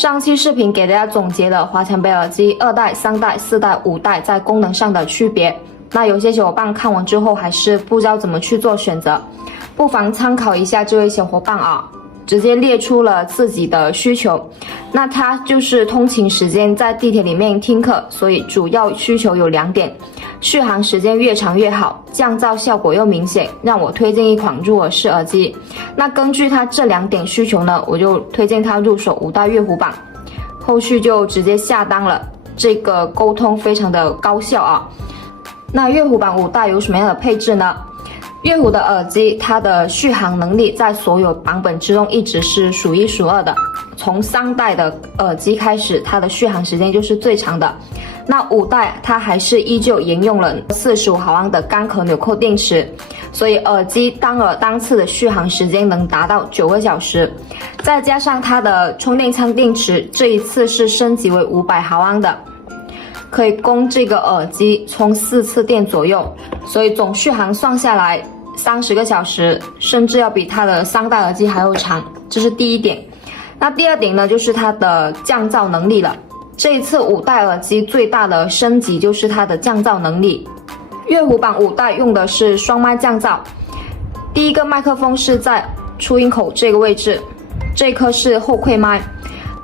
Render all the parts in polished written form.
上期视频给大家总结了华强北耳机2代、3代、4代、5代在功能上的区别。那有些小伙伴看完之后还是不知道怎么去做选择，不妨参考一下这位小伙伴啊，直接列出了自己的需求。那他就是通勤时间在地铁里面听课，所以主要需求有2点：续航时间越长越好，降噪效果又明显，让我推荐一款入耳式耳机。那根据他这2点需求呢，我就推荐他入手5代月湖版，后续就直接下单了。这个沟通非常的高效啊。那月湖版5代有什么样的配置呢？月湖的耳机它的续航能力在所有版本之中一直是数1数2的，从3代的耳机开始，它的续航时间就是最长的。那5代它还是依旧沿用了45毫安的干壳纽扣电池，所以耳机单耳单次的续航时间能达到9个小时。再加上它的充电仓电池这一次是升级为500毫安的，可以供这个耳机充4次电左右，所以总续航算下来30个小时，甚至要比它的3代耳机还要长，这是第一点。那第2点呢，就是它的降噪能力了。这一次5代耳机最大的升级就是它的降噪能力。月湖版5代用的是双麦降噪，第一个麦克风是在出音口这个位置，这颗是后馈麦。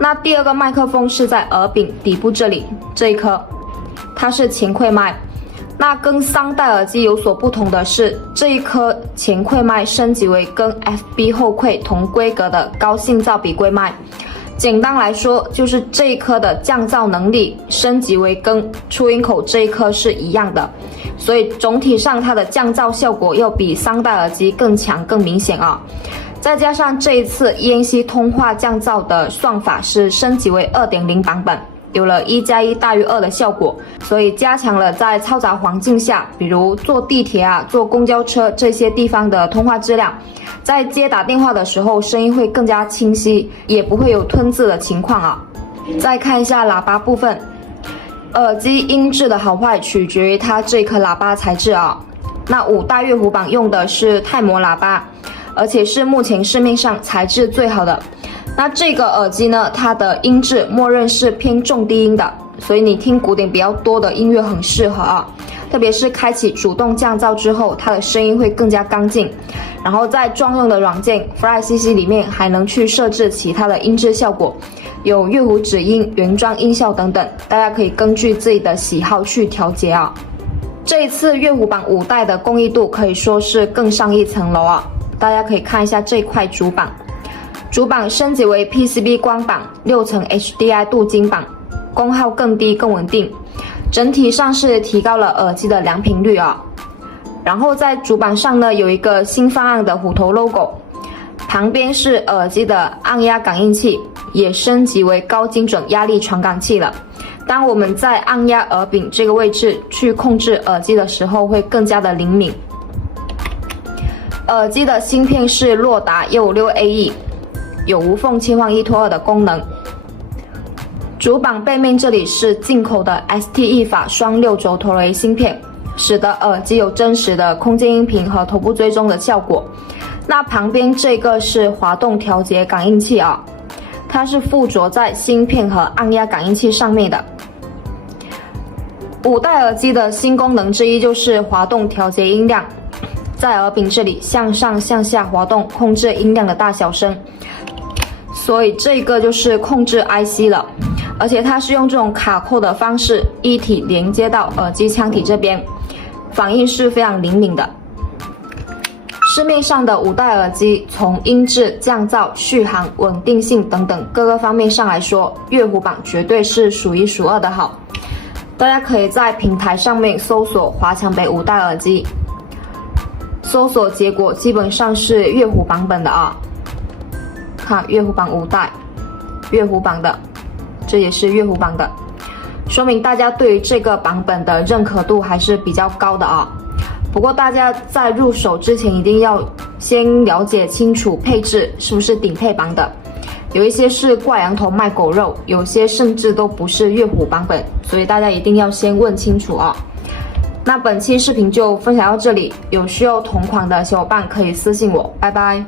那第2个麦克风是在耳柄底部这里，这一颗它是前馈麦。那跟3代耳机有所不同的是，这一颗前馈麦升级为跟 FB 后馈同规格的高信噪比龟麦。简单来说，就是这一颗的降噪能力升级为跟出音口这一颗是一样的，所以总体上它的降噪效果要比3代耳机更强更明显啊。再加上这一次 ENC 通话降噪的算法是升级为 2.0 版本，有了1+1大于2的效果，所以加强了在嘈杂环境下，比如坐地铁啊、坐公交车这些地方的通话质量，在接打电话的时候声音会更加清晰，也不会有吞字的情况啊。再看一下喇叭部分，耳机音质的好坏取决于它这颗喇叭材质啊。那5代月湖版用的是钛膜喇叭，而且是目前市面上材质最好的。那这个耳机呢，它的音质默认是偏重低音的，所以你听古典比较多的音乐很适合啊。特别是开启主动降噪之后，它的声音会更加干净。然后在专用的软件 FlyCC 里面还能去设置其他的音质效果，有月湖指音、原装音效等等，大家可以根据自己的喜好去调节啊。这一次月湖版5代的工艺度可以说是更上一层楼啊，大家可以看一下这块主板。主板升级为 PCB 光板6层 HDI 镀金板，功耗更低更稳定，整体上是提高了耳机的良品率啊。然后在主板上呢，有一个新方案的虎头 logo， 旁边是耳机的按压感应器，也升级为高精准压力传感器了。当我们在按压耳柄这个位置去控制耳机的时候，会更加的灵敏。耳机的芯片是洛达 156AE，有无缝切换1拖2的功能。主板背面这里是进口的 ST 意法双6轴头雷芯片，使得耳机有真实的空间音频和头部追踪的效果。那旁边这个是滑动调节感应器啊，它是附着在芯片和按压感应器上面的。5代耳机的新功能之一就是滑动调节音量，在耳柄这里向上向下滑动控制音量的大小声，所以这个就是控制 IC 了。而且它是用这种卡扣的方式一体连接到耳机腔体这边，反应是非常灵敏的。市面上的5代耳机从音质、降噪、续航、稳定性等等各个方面上来说，月湖版绝对是数1数2的好。大家可以在平台上面搜索华强北5代耳机，搜索结果基本上是月湖版本的啊。看月湖版5代，月湖版的，这也是月湖版的，说明大家对于这个版本的认可度还是比较高的啊。不过大家在入手之前一定要先了解清楚配置是不是顶配版的，有一些是挂羊头卖狗肉，有些甚至都不是月湖版本，所以大家一定要先问清楚啊。那本期视频就分享到这里，有需要同款的小伙伴可以私信我，拜拜。